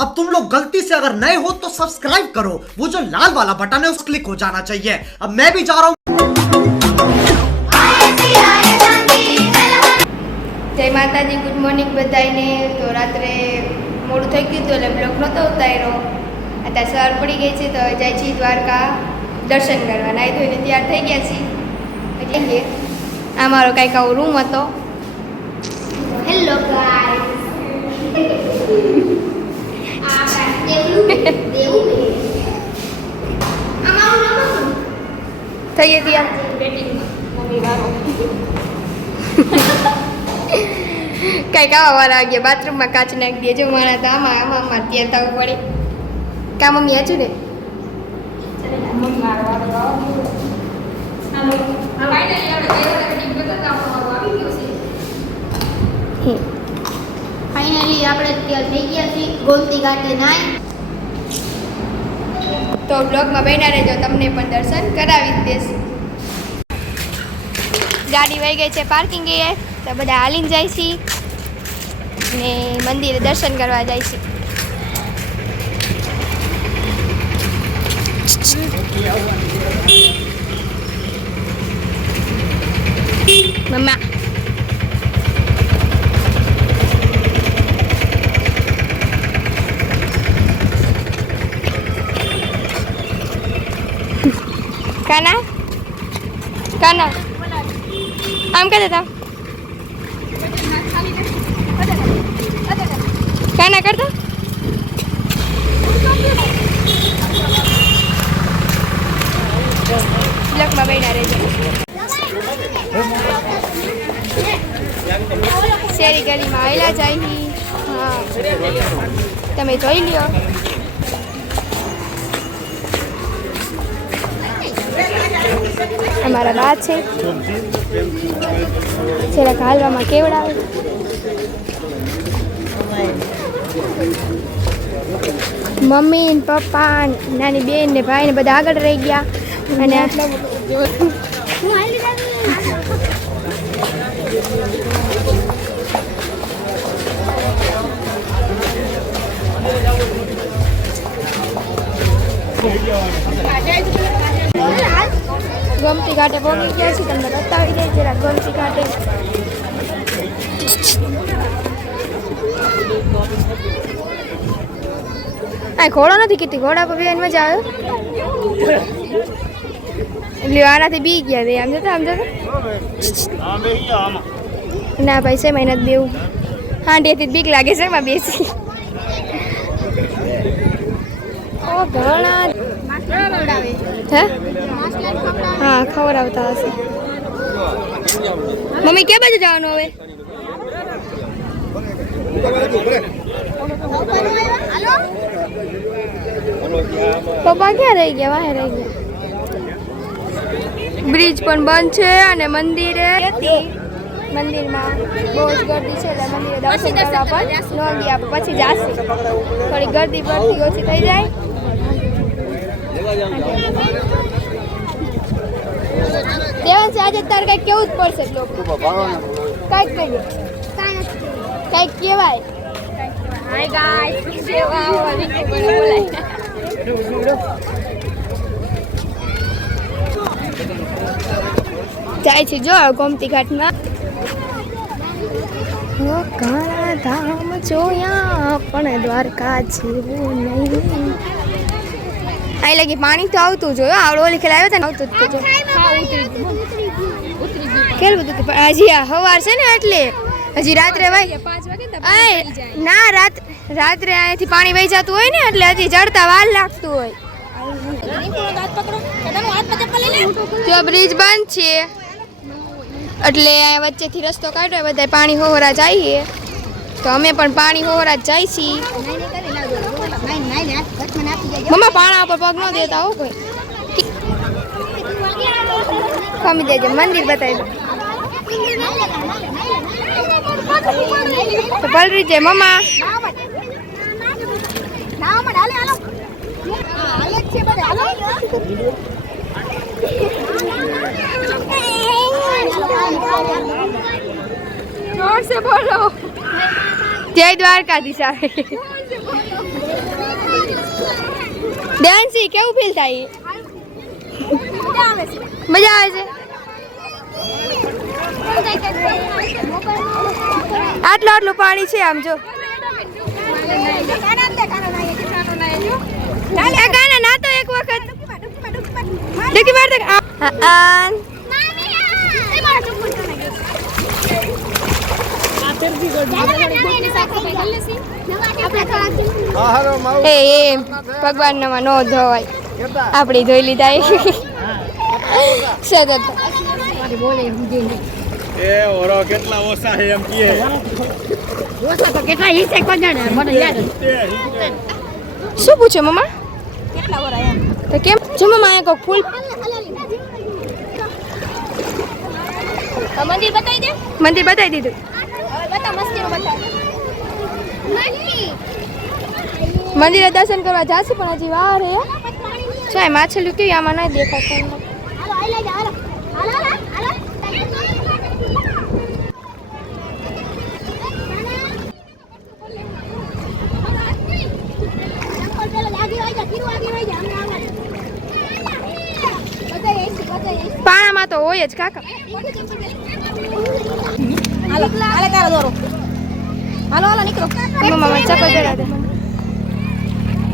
अब तुम लोग गलती से अगर नए हो तो सब्सक्राइब करो, वो जो लाल वाला बटन है उस क्लिक हो जाना चाहिए। अब मैं भी जा रहा हूँ। जय माताजी, गुड मॉर्निंग बधाईने। तो रात्रे मोडું થઈ ગયું હતું એટલે બ્લોગ નહોતો ઉતાર્યો। અત્યારે સવાર પડી ગઈ છે તો જાય છે દ્વારકા દર્શન કરવા। નાહી ધોઈને તૈયાર થઈ ગયા છીએ એટલે આ મારો કાંઈક આવો રૂમ હતો। હેલો ગાઈસ, થઈ ગઈ તૈયાર મમ્મી વાળો કંઈક આવા વાળા આવી ગયા। બાથરૂમમાં કાચ નાખી દે જો મારા તો આમાં આમાં ત્યાં થવું પડે। કા મમ્મી આચું ને ફાઇનલી આપણે તૈયાર થઈ ગયા છીએ ગોમતી ઘાટે નાય। તો બ્લોગમાં બન્યા રહેજો, તમને પણ દર્શન કરાવી દઈશ। ગાડી વહી ગઈ છે પાર્કિંગે તો બધા હાલીને જાય છે ને મંદિરે દર્શન કરવા જાય છે। મમ્મા કાના કાના આમ કર દેતા કાના કરતા બ્લોકમાં બન્યા રહેજો। શેરી ગલીમાં આવેલા જાય। હા તમે જોઈ લ્યો। અમારા બા છે જરાક હાલવામાં કેવડાવે। મમ્મી ને પપ્પા નાની બેન ને ભાઈ ને બધા આગળ રહી ગયા અને ગોમતી ઘાટે પહોંચી ગયા છે। તમને બતાવી દે જરા ગોમતી ઘાટે। આ ઘોડો નથી કીધી, ઘોડા પર બેન મજા આવે એટલે આનાથી બી ગયા બે। આમ જતા ના ભાઈ છે મહેનત બેવું હાંડીથી બીક લાગે છે એમાં બેસી। ઓ ઘણા હે હા ખવડાવતા હશે। મમ્મી કે બાજુ જવાનું હવે? પપ્પા ક્યાં રહી ગયા? વાહે રહી ગયા। બ્રિજ પણ બંધ છે અને મંદિરે મંદિરમાં બહુ જ ગર્દી છે એટલે મંદિરે દર્શન કરવા પણ નોંધી આપે પછી જશે। થોડી ગર્દી પડતી ઓછી થઈ જાય। દેવાંશ આજે તારે કઈક કેવું જ પડશે લોકો કઈક કહીએ કઈક કહેવાય। હાય ગાઈસ સેવા આવવાની કે મને બોલાય જાય છે જો ગોમતી ઘાટમાં। ઘણા ધામ જોયા પણ દ્વારકા જેવું નહીં। આ લગી પાણી તો આવતું જોયું। આવડો ઓલી ખેલ આવ્યો ને આવતું જ કેવું બધું હજી આ સવાર છે ને એટલે હજી રાત્રે ના રાત્રે અહીંથી પાણી વહી જતું હોય ને એટલે હજી ચડતા વાર લાગતું હોય। જો બ્રિજ બંધ છે એટલે અહીંયા વચ્ચેથી રસ્તો કાઢ્યો બધા પાણી હોહરા જઈએ તો અમે પણ પાણી હોહરા જ જાય છીએ। મમ્મા પાણા પર પગ ન દેતા હો કોઈ। ખમી દેજો મંદિર બતાવી દો તો પલરી જાય મમ્મા। जोर से बोलो जय द्वारकाधीश। દેવાંશી કેવું ફીલ થાય? મજા આવે છે. આટલું પાણી છે આમ જો. ગાના ના તો એક વખત ડુકી માર દે. ભગવાન નામાં નો ધોવાય, આપડી ધોઈ લીધા. એ ઓરો કેટલા ઓછા છે એમ કહે. ઓછા તો કેટલા હિસ્સે કોણ જાણે મને યાદ શું પૂછે મમ્મા? કેટલા ઓરા એમ તો કેમ જો મમ્મા એક ફૂલ મંદિર બતાવી દે. મંદિર બતાવી દીધું. બતા મસ્તી નું બતા. મંદિરે દર્શન કરવા જાશું પણ હજી વાર હે. ચાય માછલી કેવી આમાં ન દેખાય. પાણામાં તો હોય જ કાકા. મમ્મા ચપ્પલ પહેરા દે.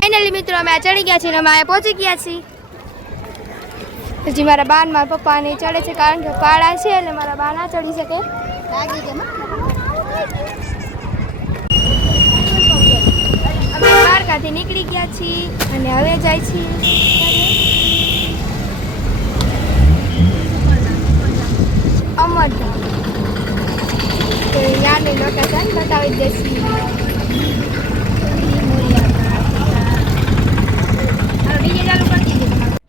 ફાઇનલી મિત્રો અમે આ ચડી ગયા છીએ, અમે આ પહોંચી ગયા છીએ. હજી મારા બાન મારા પપ્પા ને ચડે છે કારણ કે પાડા છે એટલે મારા બા ના ચડી શકે. અમે દ્વારકાથી નીકળી ગયા છીએ અને હવે જાય છીએ અમરધામ. તો યારની લોકેશન બતાવી દેશી.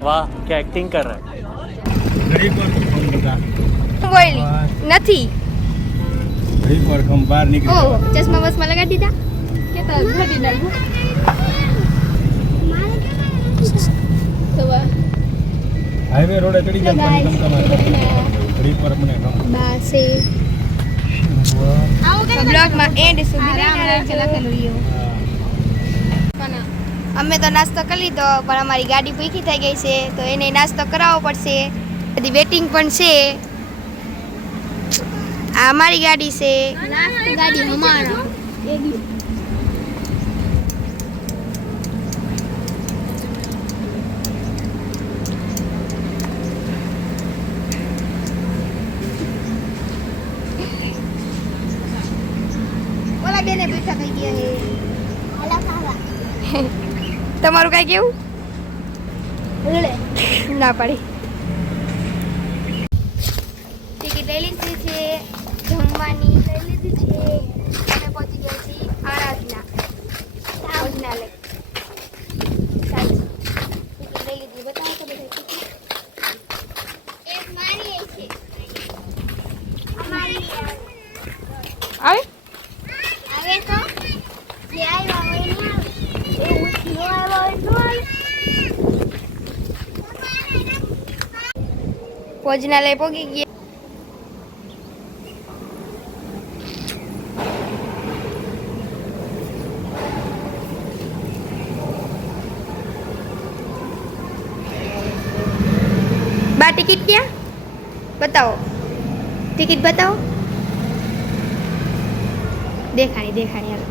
વાહ क्या एक्टिंग कर रहा है. घड़ी पर हम बता. બોલી નથી. घड़ी पर हम बाहर निकले. ઓહ ચશ્મા બસમાં લગાડી દીધા કે તો ઘડી નાખ્યું. हाईवे रोड चढ़ी गया पानी कम कम घड़ी पर अपने हम બાસે બ્લોગમાં એન્ડ સુધી અમે તો નાસ્તો કરી લીધો પણ અમારી ગાડી ભૂખી થઈ ગઈ છે તો એને નાસ્તો કરાવવો પડશે. બધી વેટિંગ પણ છે. આ અમારી ગાડી છે. ગાડી અમારા ઓલા બેને બેઠા થઈ ગયા છે. અલા ખાવા તમારું કઈ કેવું? ના પાડી. ટિકિટ લઈ લીધી છે, જમવાની લઈ લીધી છે અને પહોંચી ગયા છીએ આરાધના ભોજનાલય. ટિકિટ લઈ લીધી. બતાવો તો બધા ટિકિટ. એક મારી છે અમારી આવે આવે તો જે આવ્યા હોય ને એવું નો આવ્યા હોય તો ભોજનાલય પહોંચી ગયા. બા ટિકિટ ક્યાં? બતાવો ટિકિટ બતાવો. દેખાણી હાલો.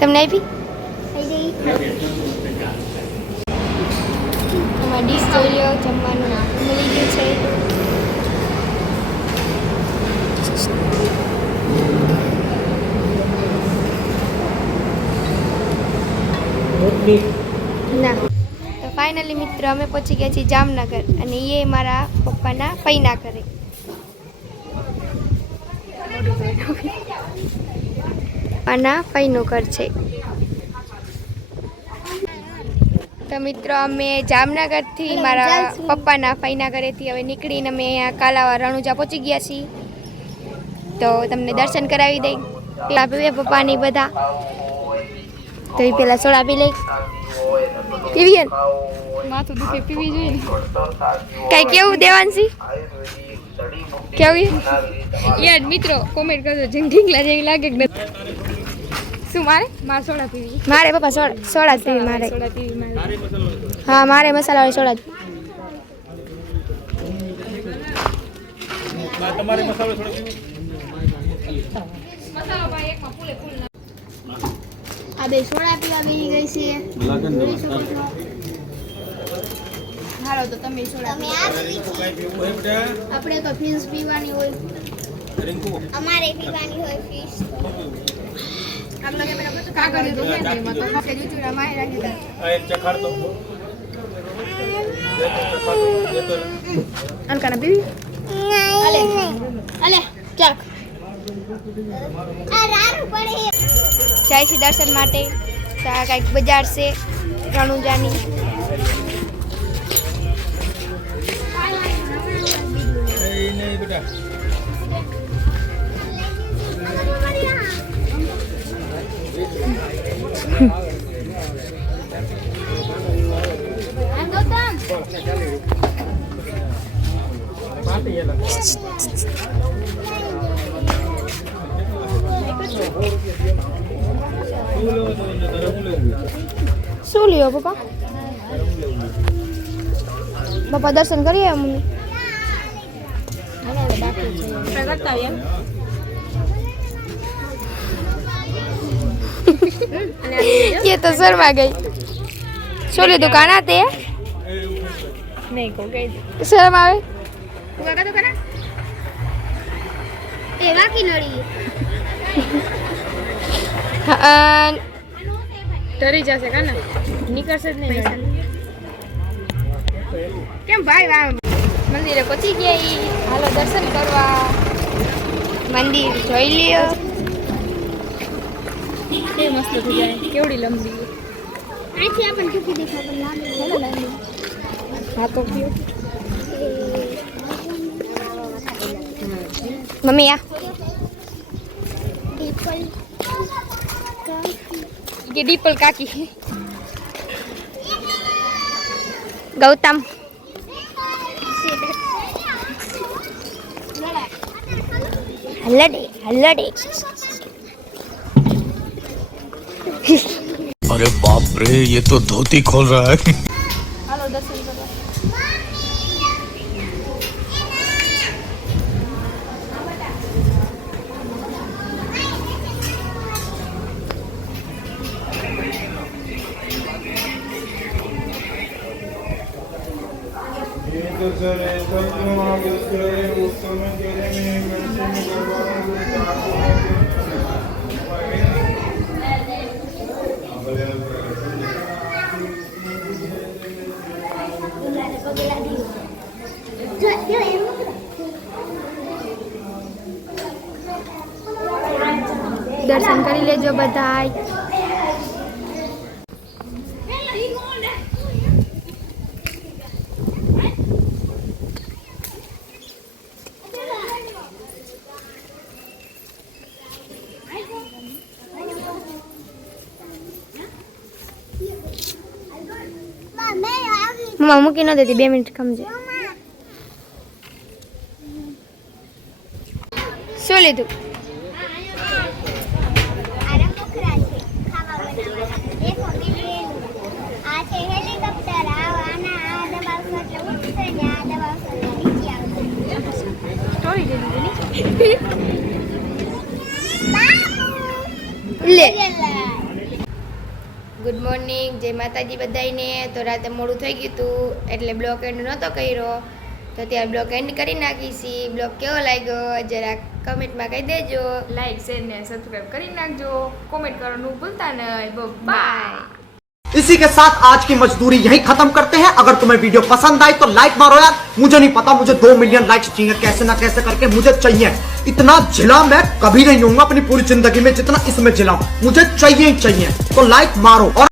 તમને આપી? થઈ ગઈ એમાં ડીશ જોઈ લો. જમવાનું મળી ગયું છે. ના તો ફાઇનલી મિત્ર અમે પહોંચી ગયા છીએ જામનગર અને એ મારા પપ્પાના પૈના ઘરે. પપ્પાના પૈનું ઘર છે. તો મિત્રો અમે જામનગરથી મારા પપ્પાના ફઈના ઘરેથી હવે નીકળીને અમે અહીંયા કાલાવા રણુજા પહોંચી ગયા છીએ. તો તમને દર્શન કરાવી દઈ. પેલા પીવે પપ્પાની બધા તો એ પેલા સોડા પી લઈ. પીવીએ માથું દુખે પીવી જોઈએ ને. કઈ કેવું દેવાંશી? કેવું યાર મિત્રો કોમેન્ટ કરજો જેમ ઢીંગલા જેવી લાગે કે શું મારે સોડા પીવી મારે પપ્પા સોડા જ પીવી મારે હા મારે મસાલાવાળી સોડા જ તમારે મસાલો થોડો પીવો? આ બે સોડા પીવા બેસી ગઈ છે. લાગે ને હાલો તો તમે સોડા તમે આ પીવી છે. ઓય બેટા આપણે તો ફીસ પીવાની હોય. રિંકુ અમારે પીવાની હોય ફીસ. આમ લગે મેં બધું કાગળ તો છે ને એમાં તો ખાસે જુચુરા માહી રાખી દે આ એક ચખાડ તો અનકાના પીવી અલે ચાક આ રારું પડે. જાય છે દર્શન માટે તો આ કાંઈક બજાર છે રણુજાની એ નહીં બેટા પાટી એલા શું લ્યો પપ્પા પપ્પા દર્શન કરીએ મમ્મી કરતા એમ ये तो शर्मा गई छोले दुकान आते हैं नहीं को गई शर्म आवे काका दुकान એ વાકી નળી डरी जैसे का ना निकल से नहीं કેમ ભાઈ મંદિરે પહોંચી ગયા હાલો દર્શન કરવા મંદિર જોઈ લ્યો કે મસ્ત થઈ જાય કેવડી લંબી અહીંથી આપણને કેટલી દેખાય પણ લાંબી હા તો કયો મમ્મી આ ડીપલ ये दीपल काकी गौतम हल्लड़े हल्लड़े अरे बाप रे ये तो धोती खोल रहा है हेलो दर्शन करवा દર્શન કરી લેજો બધાય મમ્મા મૂકી ન દેતી 2 મિનિટ ખમજે શું લીધું લે ગુડ મોર્નિંગ જય માતાજી બધાને તો રાતે મોડું થઈ ગયું હતું એટલે બ્લોગ એન્ડ નહોતો કર્યો તો ત્યારે બ્લોગ એન્ડ કરી નાખીશી બ્લોગ કેવો લાગ્યો જરા કમેન્ટમાં કહી દેજો લાઈક શેર ને સબસ્ક્રાઇબ કરી નાખજો કોમેન્ટ કરવાનું ભૂલતા નહીં બાય इसी के साथ आज की मजदूरी यहीं खत्म करते हैं। अगर तुम्हें वीडियो पसंद आई तो लाइक मारो यार, मुझे नहीं पता मुझे 2 मिलियन लाइक्स चाहिए, कैसे ना कैसे करके मुझे चाहिए। इतना झिला मैं कभी नहीं हूँ अपनी पूरी जिंदगी में जितना इसमें झिला, मुझे चाहिए ही चाहिए। तो लाइक मारो और